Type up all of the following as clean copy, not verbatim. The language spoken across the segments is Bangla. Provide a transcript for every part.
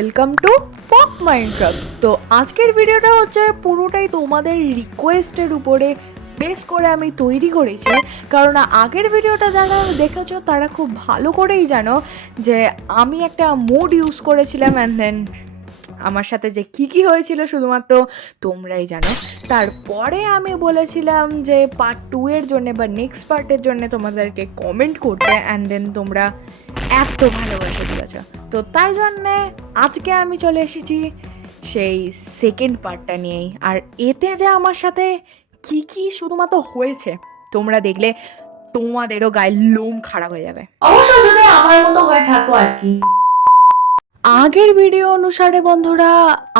ওয়েলকাম টু পক মাইনক্রাফট। তো আজকের ভিডিওটা হচ্ছে পুরোটাই তোমাদের রিকোয়েস্টের উপরে বেস করে আমি তৈরি করেছি, কারণ আগের ভিডিওটা যারা দেখেছো তারা খুব ভালো করেই জানো যে আমি একটা মোড ইউজ করেছিলাম অ্যান্ড দেন আমার সাথে যে কী হয়েছিল শুধুমাত্র তোমরাই জানো। তারপরে আমি বলেছিলাম যে পার্ট 2 এর জন্যে বা নেক্সট পার্টের জন্য তোমাদেরকে কমেন্ট করতে, অ্যান্ড দেন তোমরা এত ভালোবাসা দিয়েছ। তো তাই জন্যে আজকে আমি চলে এসেছি সেই সেকেন্ড পার্টটা নিয়েই। আর এতে যে আমার সাথে কী শুধুমাত্র হয়েছে তোমরা দেখলে তোমাদেরও গায়ে লোম খারাপ হয়ে যাবে, অবশ্য যদি আমার মতো হয়ে থাকো আর কি। আগের ভিডিও অনুসারে বন্ধুরা,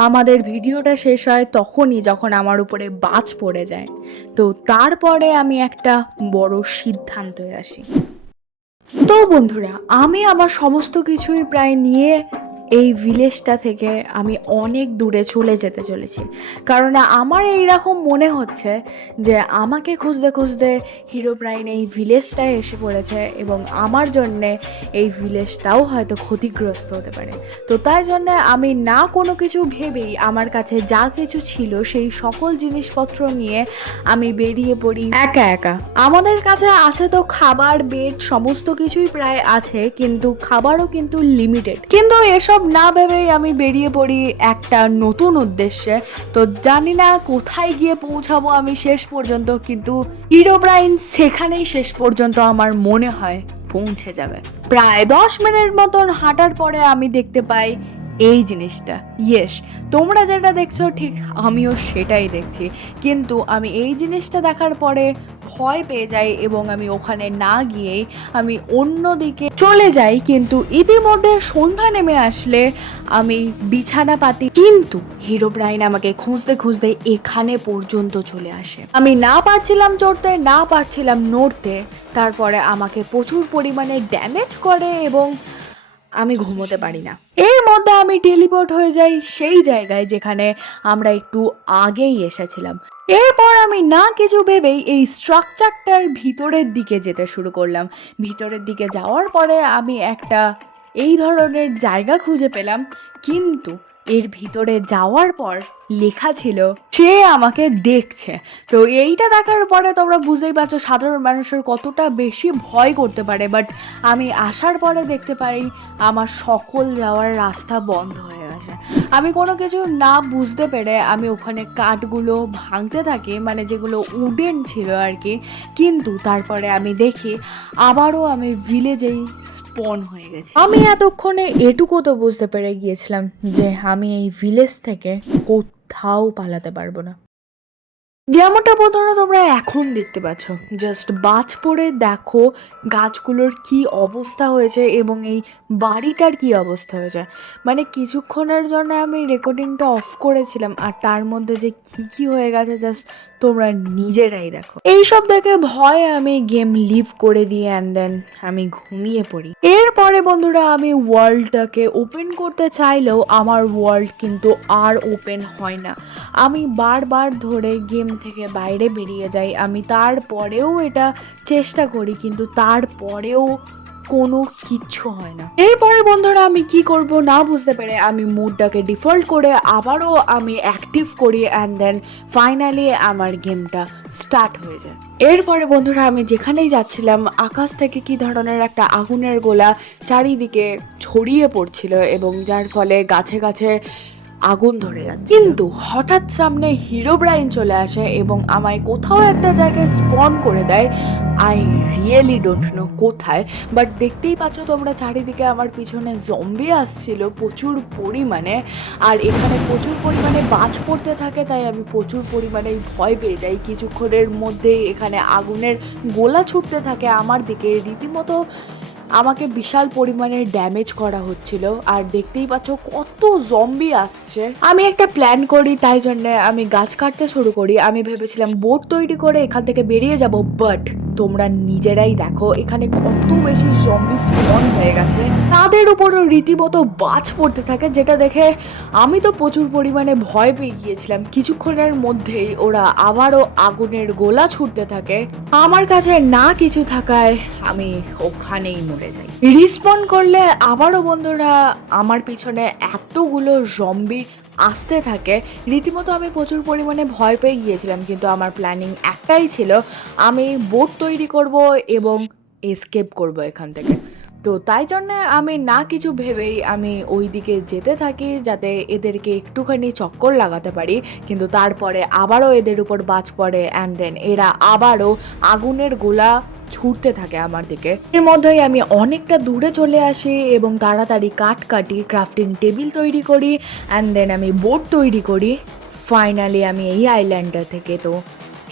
আমাদের ভিডিওটা শেষ হয় তখনই যখন আমার উপরে বাজ পড়ে যায়। তো তারপরে আমি একটা বড় সিদ্ধান্তে আসি। তো বন্ধুরা, আমি আমার সমস্ত কিছুই প্রায় নিয়ে এই ভিলেজটা থেকে আমি অনেক দূরে চলে যেতে চলেছি, কারণ আমার এইরকম মনে হচ্ছে যে আমাকে খুঁজতে খুঁজতে হিরোব্রাইন এই ভিলেজটায় এসে পড়েছে এবং আমার জন্যে এই ভিলেজটাও হয়তো ক্ষতিগ্রস্ত হতে পারে। তো তাই জন্যে আমি না কোনো কিছু ভেবেই আমার কাছে যা কিছু ছিল সেই সকল জিনিসপত্র নিয়ে আমি বেরিয়ে পড়ি একা একা। আমাদের কাছে আছে তো খাবার, বেড, সমস্ত কিছুই প্রায় আছে, কিন্তু খাবারও কিন্তু লিমিটেড। কিন্তু এসব না ভেবেই আমি বেরিয়ে পড়ি একটা নতুন উদ্দেশ্যে। তো জানি না কোথায় গিয়ে পৌঁছাবো আমি শেষ পর্যন্ত, কিন্তু হিরোব্রাইন সেখানেই শেষ পর্যন্ত আমার মনে হয় পৌঁছে যাবে। প্রায় 10 মিনিট মতন হাঁটার পরে আমি দেখতে পাই এই জিনিসটা। ইয়েস, তোমরা যেটা দেখছো ঠিক আমিও সেটাই দেখছি, কিন্তু আমি এই জিনিসটা দেখার পরে ভয় পেয়ে যাই এবং আমি ওখানে না গিয়েই আমি অন্যদিকে চলে যাই। কিন্তু ইতিমধ্যে সন্ধ্যা নেমে আসলে আমি বিছানা পাতি, কিন্তু হিরোব্রাইন আমাকে খুঁজতে খুঁজতে এখানে পর্যন্ত চলে আসে। আমি না পারছিলাম চড়তে, না পারছিলাম নড়তে। তারপরে আমাকে প্রচুর পরিমাণে ড্যামেজ করে এবং আমি ঘুমোতে পারি না। এর মধ্যে আমি টেলিপোর্ট হয়ে যাই সেই জায়গায় যেখানে আমরা একটু আগেই এসেছিলাম। এরপর আমি না কিছু ভেবেই এই স্ট্রাকচারটার ভিতরের দিকে যেতে শুরু করলাম। ভিতরের দিকে যাওয়ার পরে আমি একটা এই ধরনের জায়গা খুঁজে পেলাম, কিন্তু এর ভিতরে যাওয়ার পর লেখা ছিল সে আমাকে দেখছে। তো এইটা দেখার পরে তোমরা বুঝতেই পারছো সাধারণ মানুষের কতটা বেশি ভয় করতে পারে। বাট আমি আসার পরে দেখতে পারি আমার সকল যাওয়ার রাস্তা বন্ধ হয়ে গেছে। আমি কোনো কিছু না বুঝতে পেরে আমি ওখানে কাঠগুলো ভাঙতে থাকি, মানে যেগুলো উডেন ছিল আর কি। কিন্তু তারপরে আমি দেখি আবারও আমি ভিলেজেই স্পন হয়ে গেছি। আমি এতক্ষণে এটুকু তো বুঝতে পেরে গিয়েছিলাম যে আমি এই ভিলেজ থেকে কোথাও পালাতে পারবো না। যেমনটা বন্ধুরা তোমরা এখন দেখতে পাচ্ছ, জাস্ট বাজ পড়ে দেখো গাছগুলোর কি অবস্থা হয়েছে এবং এই বাড়িটার কি অবস্থা হয়েছে। মানে কিছুক্ষণের জন্য আমি রেকর্ডিংটা অফ করেছিলাম, আর তার মধ্যে যে কি হয়ে গেছে জাস্ট তোমরা নিজেরাই দেখো। এইসব দেখে ভয়ে আমি গেম লিভ করে দিয়ে অ্যান্ড দেন আমি ঘুমিয়ে পড়ি। এরপরে বন্ধুরা আমি ওয়ার্ল্ডটাকে ওপেন করতে চাইলেও আমার ওয়ার্ল্ড কিন্তু আর ওপেন হয় না। আমি বারবার ধরে গেম থেকে বাইরে বেরিয়ে যাই। আমি তারপরেও এটা চেষ্টা করি, কিন্তু তারপরেও কোনো কিচ্ছু হয় না। এরপরে বন্ধুরা আমি কি করব না বুঝতে পেরে আমি মুডটাকে ডিফল্ট করে আবারও আমি অ্যাক্টিভ করি অ্যান্ড দেন ফাইনালি আমার গেমটা স্টার্ট হয়ে যায়। এরপরে বন্ধুরা আমি যেখানেই যাচ্ছিলাম আকাশ থেকে কি ধরনের একটা আগুনের গোলা চারিদিকে ছড়িয়ে পড়ছিল এবং যার ফলে গাছে গাছে আগুন ধরে যাচ্ছে। কিন্তু হঠাৎ সামনে হিরোব্রাইন চলে আসে এবং আমায় কোথাও একটা জায়গায় স্পন করে দেয়। আই রিয়েলি ডোন্ট নো কোথায়, বাট দেখতেই পাচ্ছ তোমরা চারিদিকে আমার পিছনে জম্বি আসছিল প্রচুর পরিমাণে, আর এখানে প্রচুর পরিমাণে বাজ পড়তে থাকে। তাই আমি প্রচুর পরিমাণে ভয় পেয়ে যাই। কিছুক্ষণের মধ্যেই এখানে আগুনের গোলা ছুটতে থাকে আমার দিকে, রীতিমতো আমাকে বিশাল পরিমাণে ড্যামেজ করা হচ্ছিল। আর দেখতেই পাচ্ছ কত জম্বি আসছে। আমি একটা প্ল্যান করি, তাই জন্য আমি গাছ কাটতে শুরু করি। আমি ভেবেছিলাম বোট তৈরি করে এখান থেকে বেরিয়ে যাব, বাট তোমরা নিজেরাই দেখো এখানে কত বেশি জম্বি স্পন হয়ে গেছে। তাদের উপরও রীতিমতো বাজ পড়তে থাকে, যেটা দেখে আমি তো প্রচুর পরিমাণে ভয় পেয়ে গিয়েছিলাম। কিছুক্ষণের মধ্যেই ওরা আবারও আগুনের গোলা ছুটতে থাকে। আমার কাছে না কিছু থাকায় আমি ওখানেই মরে যাই। রিস্পন করলে আবারও বন্ধুরা আমার পিছনে এতগুলো জম্বি আসতে থাকে। রীতিমতো আমি প্রচুর পরিমাণে ভয় পেয়ে গিয়েছিলাম, কিন্তু আমার প্ল্যানিং একটাই ছিল, আমি বোট তৈরি করব এবং এসকেপ করব এখান থেকে। তো তাই জন্য আমি না কিছু ভেবেই আমি ওই দিকে যেতে থাকি, যাতে এদেরকে একটুখানি চক্কর লাগাতে পারি। কিন্তু তারপরে আবারও এদের উপর বাজ পড়ে, অ্যান্ড দেন এরা আবারও আগুনের গোলা ছুটতে থাকে আমার দিকে। এর মধ্যেই আমি অনেকটা দূরে চলে আসি এবং তাড়াতাড়ি কাটি, ক্রাফটিং টেবিল তৈরি করি, অ্যান্ড দেন আমি বোট তৈরি করি। ফাইনালি আমি এই আইল্যান্ডটা থেকে তো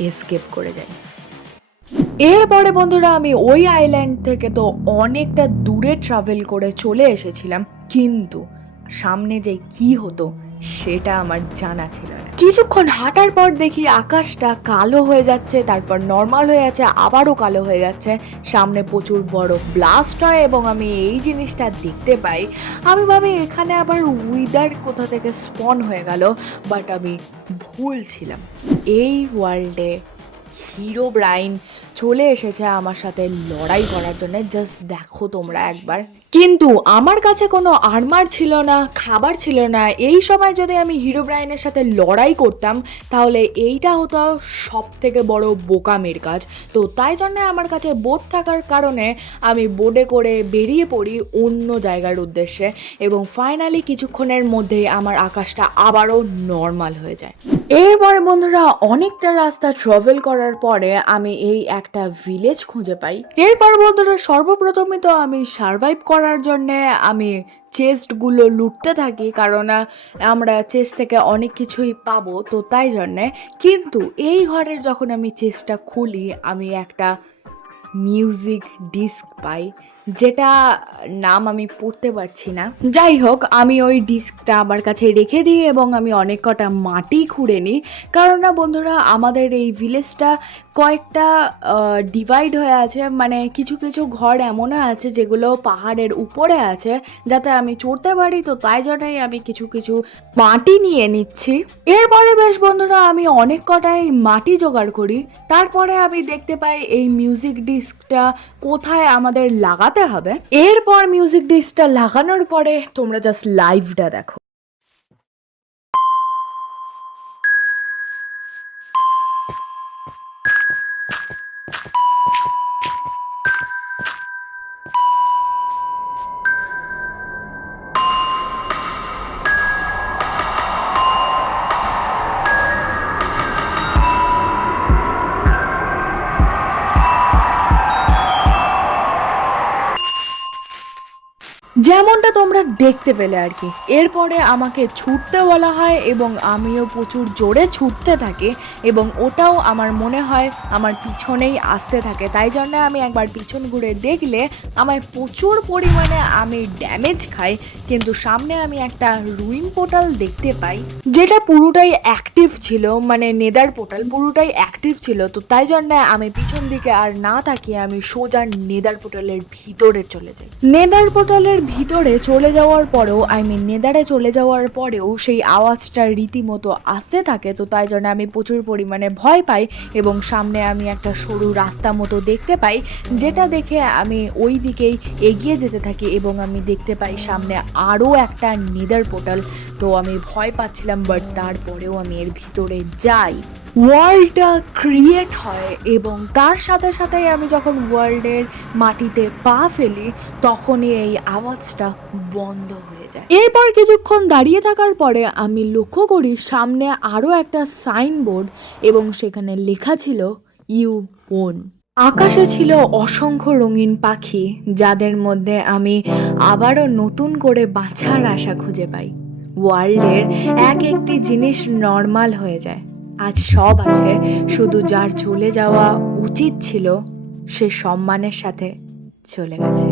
এসকেপ করে যাই। এরপরে বন্ধুরা আমি ওই আইল্যান্ড থেকে তো অনেকটা দূরে ট্রাভেল করে চলে এসেছিলাম, কিন্তু সামনে যে কি হতো সেটা আমার জানা ছিল না। কিছুক্ষণ হাঁটার পর দেখি আকাশটা কালো হয়ে যাচ্ছে, তারপর নর্মাল হয়ে যাচ্ছে, আবারও কালো হয়ে যাচ্ছে। সামনে প্রচুর বড় ব্লাস্ট হয় এবং আমি এই জিনিসটা দেখতে পাই। আমি ভাবি এখানে আবার উইদার কোথা থেকে স্পন হয়ে গেল, বাট আমি ভুল ছিলাম। এই ওয়ার্ল্ডে হিরোব্রাইন চলে এসেছে আমার সাথে লড়াই করার জন্য। জাস্ট দেখো তোমরা একবার। কিন্তু আমার কাছে কোনো আর্মার ছিল না, খাবার ছিল না। এই সময় যদি আমি হিরোব্রাইনের সাথে লড়াই করতাম তাহলে এইটা হতো সব থেকে বড় বোকামির কাজ। তো তাই জন্য আমার কাছে বোট থাকার কারণে আমি বোটে করে বেরিয়ে পড়ি অন্য জায়গার উদ্দেশ্যে, এবং ফাইনালি কিছুক্ষণের মধ্যেই আমার আকাশটা আবারও নর্মাল হয়ে যায়। এরপরে বন্ধুরা অনেকটা রাস্তা ট্রাভেল করার পরে আমি এই একটা ভিলেজ খুঁজে পাই। এরপর বন্ধুরা সর্বপ্রথমে তো আমি সার্ভাইভ করার জন্য আমি চেস্টগুলো লুটতে থাকি, কারণ আমরা চেস্ট থেকে অনেক কিছুই পাবো, তো তাই জন্যে। কিন্তু এই ঘরের যখন আমি চেস্টটা খুলি আমি একটা মিউজিক ডিস্ক পাই, যেটা নাম আমি পড়তে পারছি না। যাই হোক, আমি ওই ডিস্কটা আমার কাছে রেখে দিই এবং আমি অনেক কটা মাটি খুঁড়ে নিই, কারণ না বন্ধুরা আমাদের এই ভিলেজটা কয়েকটা ডিভাইড হয়ে আছে, মানে কিছু কিছু ঘর এমনও আছে যেগুলো পাহাড়ের উপরে আছে, যাতে আমি চড়তে পারি। তো তাই জন্যই আমি কিছু কিছু মাটি নিয়ে নিচ্ছি। এরপরে বেশ বন্ধুরা আমি অনেক কটাই মাটি জোগাড় করি। তারপরে আমি দেখতে পাই এই মিউজিক ডিস্কটা কোথায় আমাদের লাগাতে হবে। এরপর মিউজিক ডিস্কটা লাগানোর পরে তোমরা জাস্ট লাইভটা দেখো। যেমনটা তোমরা দেখতে পেলে আর কি। এরপরে আমাকে ছুটতে বলা হয় এবং আমিও প্রচুর জোরে ছুটতে থাকি, এবং ওটাও আমার মনে হয় আমার পিছনেই আসতে থাকে। তাই জন্য আমি একবার পিছন ঘুরে দেখলে আমায় প্রচুর পরিমাণে আমি ড্যামেজ খাই, কিন্তু সামনে আমি একটা রুইন পোর্টাল দেখতে পাই, যেটা পুরোটাই অ্যাক্টিভ ছিল, মানে নেদার পোর্টাল পুরোটাই অ্যাক্টিভ ছিল। তো তাই জন্য আমি পিছন দিকে আর না তাকিয়ে আমি সোজা নেদার পোর্টালের ভিতরে চলে যাই। নেদার পোর্টালের ভিতরে চলে যাওয়ার পরেও নেদারে চলে যাওয়ার পরেও সেই আওয়াজটা রীতিমতো আসতে থাকে। তো তাই জন্য আমি প্রচুর পরিমাণে ভয় পাই এবং সামনে আমি একটা সরু রাস্তা মতো দেখতে পাই, যেটা দেখে আমি ওই দিকেই এগিয়ে যেতে থাকি এবং আমি দেখতে পাই সামনে আরও একটা নেদার পোর্টাল। তো আমি ভয় পাচ্ছিলাম, বাট তারপরেও আমি এর ভিতরে যাই। ওয়ার্ল্ডটা ক্রিয়েট হয় এবং তার সাথে সাথে আমি যখন ওয়ার্ল্ডের মাটিতে পা ফেলি তখনই এই আওয়াজটা বন্ধ হয়ে যায়। এরপর কিছুক্ষণ দাঁড়িয়ে থাকার পরে আমি লক্ষ্য করি সামনে আরও একটা সাইনবোর্ড এবং সেখানে লেখা ছিল ইউ ওন। আকাশে ছিল অসংখ্য রঙিন পাখি, যাদের মধ্যে আমি আবারও নতুন করে বাঁচার আশা খুঁজে পাই। ওয়ার্ল্ডের এক একটি জিনিস নর্মাল হয়ে যায়। আজ সব আছে, শুধু যার চলে যাওয়া উচিত ছিল সে সম্মানের সাথে চলে গেছে।